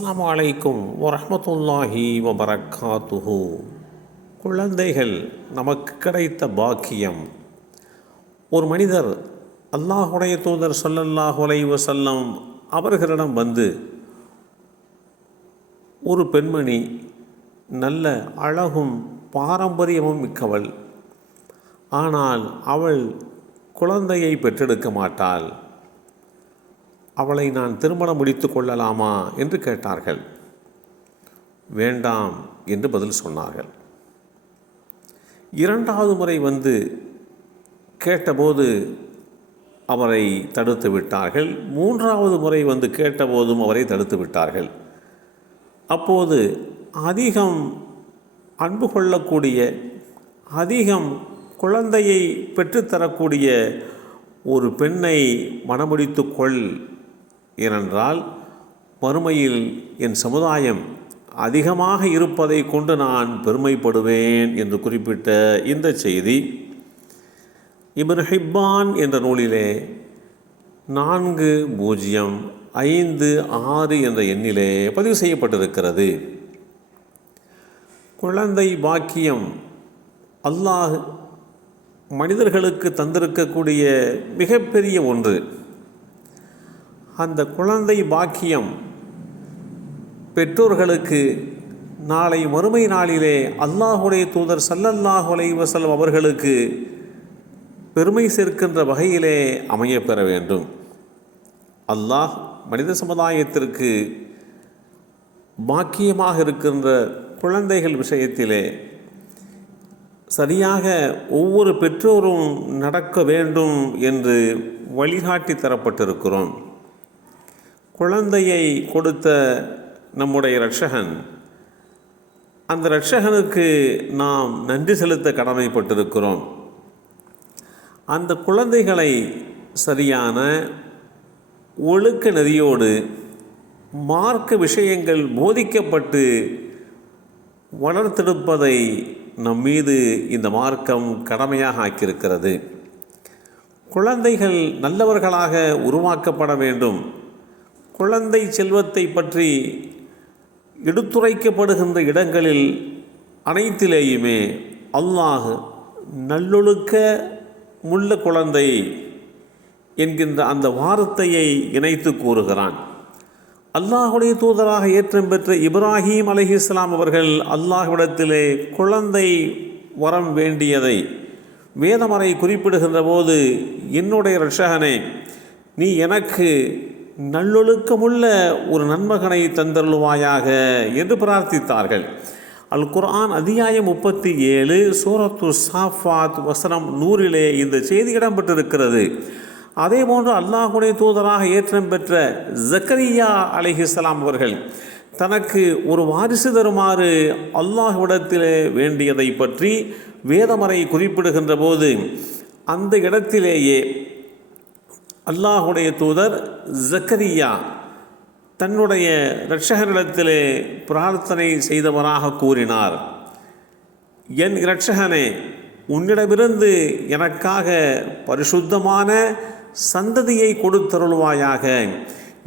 அஸ்ஸலாமு அலைக்கும் வரஹ்மத்துல்லாஹி வபரக்காத்துஹு. குழந்தைகள் நமக்கு கிடைத்த பாக்கியம். ஒரு மனிதர் அல்லாஹுடைய தூதர் ஸல்லல்லாஹு அலைஹி வஸல்லம் அவர்களிடம் வந்து, ஒரு பெண்மணி நல்ல அழகும் பாரம்பரியமும் மிக்கவள், ஆனால் அவள் குழந்தையை பெற்றெடுக்க மாட்டாள், அவளை நான் திருமணம் முடித்து கொள்ளலாமா என்று கேட்டார்கள். வேண்டாம் என்று பதில் சொன்னார்கள். இரண்டாவது முறை வந்து கேட்டபோது அவரை தடுத்து விட்டார்கள். மூன்றாவது முறை வந்து கேட்டபோதும் அவரை தடுத்து விட்டார்கள். அப்போது அதிகம் அன்பு கொள்ளக்கூடிய, அதிகம் குழந்தையை பெற்றுத்தரக்கூடிய ஒரு பெண்ணை மணமுடித்து கொள், ஏனென்றால் மறுமையில் என் சமுதாயம் அதிகமாக இருப்பதை கொண்டு நான் பெருமைப்படுவேன் என்று குறிப்பிட்ட இந்த செய்தி இப்னு ஹிப்பான் என்ற நூலிலே 4056 என்ற எண்ணிலே பதிவு செய்யப்பட்டிருக்கிறது. குழந்தை பாக்கியம் அல்லாஹ் மனிதர்களுக்கு தந்திருக்கக்கூடிய மிகப்பெரிய ஒன்று. அந்த குழந்தை பாக்கியம் பெற்றோர்களுக்கு நாளை மறுமை நாளிலே அல்லாஹுடைய தூதர் ஸல்லல்லாஹு அலைஹி வஸல்லம் அவர்களுக்கு பெருமை சேர்க்கின்ற வகையிலே அமையப்பெற வேண்டும். அல்லாஹ் மனித சமுதாயத்திற்கு பாக்கியமாக இருக்கின்ற குழந்தைகள் விஷயத்திலே சரியாக ஒவ்வொரு பெற்றோரும் நடக்க வேண்டும் என்று வழிகாட்டி தரப்பட்டிருக்கிறோம். குழந்தையை கொடுத்த நம்முடைய இரட்சகன், அந்த இரட்சகனுக்கு நாம் நன்றி செலுத்த கடமைப்பட்டிருக்கிறோம். அந்த குழந்தைகளை சரியான ஒழுக்க நெறியோடு மார்க்க விஷயங்கள் போதிக்கப்பட்டு வளர்த்தெடுப்பதை நம்மீது இந்த மார்க்கம் கடமையாக ஆக்கியிருக்கிறது. குழந்தைகள் நல்லவர்களாக உருவாக்கப்பட வேண்டும். குழந்தை செல்வத்தை பற்றி எடுத்துரைக்கப்படுகின்ற இடங்களில் அனைத்திலேயுமே அல்லாஹ் நல்லொழுக்க முள்ள குழந்தை என்கின்ற அந்த வார்த்தையை இணைத்து கூறுகிறான். அல்லாஹுடைய தூதராக ஏற்றம் பெற்ற இப்ராஹீம் அலைஹிஸ்ஸலாம் அவர்கள் அல்லாஹ்விடத்திலே குழந்தை வரம் வேண்டியதை வேதமறை குறிப்பிடுகின்ற போது, என்னுடைய இரட்சகனே, நீ எனக்கு நல்லொழுக்கமுள்ள ஒரு நன்மகனை தந்தருள்வாயாக என்று பிரார்த்தித்தார்கள். அல் குர்ஆன் அத்தியாயம் 37 சூரத்து சாஃபாத் வசனம் 100 இந்த செய்தி இடம்பெற்றிருக்கிறது. அதே போன்று அல்லாஹுடைய தூதராக ஏற்றம் பெற்ற ஜக்கரியா அலைஹிஸ்ஸலாம் அவர்கள் தனக்கு ஒரு வாரிசு தருமாறு அல்லாஹ்விடத்திலே வேண்டியதை பற்றி வேதமறை குறிப்பிடுகின்ற போது, அந்த இடத்திலேயே அல்லாஹுடைய தூதர் ஜக்கரியா தன்னுடைய இரட்சகனிடத்திலே பிரார்த்தனை செய்தவராக கூறினார், என் இரட்சகனே, உன்னிடமிருந்து எனக்காக பரிசுத்தமான சந்ததியை கொடுத்தருள்வாயாக.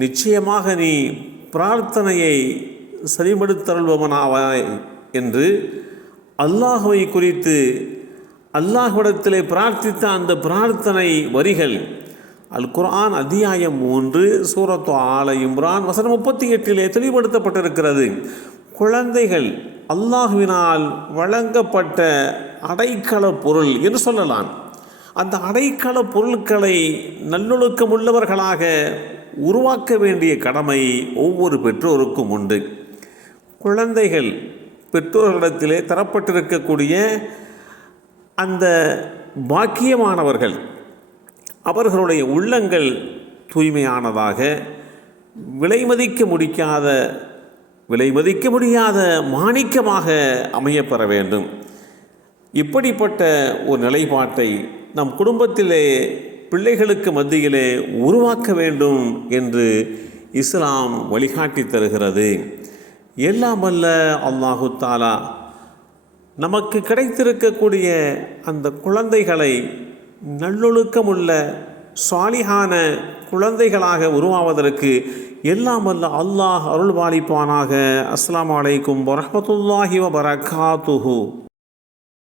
நிச்சயமாக நீ பிரார்த்தனையை செவிமடுத்தருள்பவனாவாய் என்று அல்லாஹுவை குறித்து அல்லாஹ்விடத்திலே பிரார்த்தித்த அந்த பிரார்த்தனை வரிகள் அல் குர்ஆன் அத்தியாயம் 3 சூரத்து ஆல இம்ரான் வசனம் 38 தெளிவுபடுத்தப்பட்டிருக்கிறது. குழந்தைகள் அல்லாஹ்வினால் வழங்கப்பட்ட அடைக்கல பொருள் என்று சொல்லலாம். அந்த அடைக்கல பொருட்களை நல்லொழுக்கமுள்ளவர்களாக உருவாக்க வேண்டிய கடமை ஒவ்வொரு பெற்றோருக்கும் உண்டு. குழந்தைகள் பெற்றோர்களிடத்திலே தரப்பட்டிருக்கக்கூடிய அந்த பாக்கியமானவர்கள், அவர்களுடைய உள்ளங்கள் தூய்மையானதாக, விலைமதிக்க முடியாத மாணிக்கமாக அமையப்பெற வேண்டும். இப்படிப்பட்ட ஒரு நிலைப்பாட்டை நம் குடும்பத்திலே பிள்ளைகளுக்கு மத்தியிலே உருவாக்க வேண்டும் என்று இஸ்லாம் வழிகாட்டி தருகிறது. எல்லாம் வல்ல அல்லாஹு தஆலா நமக்கு கிடைத்திருக்கக்கூடிய அந்த குழந்தைகளை நல்லொழுக்கமுள்ள சாலிஹான குழந்தைகளாக உருவாவதற்கு எல்லாம் வல்ல அல்லாஹ் அருள் பாலிப்பானாக. அஸ்ஸலாமு அலைக்கும் வரஹ்மத்துல்லாஹி வபரகாத்துஹு.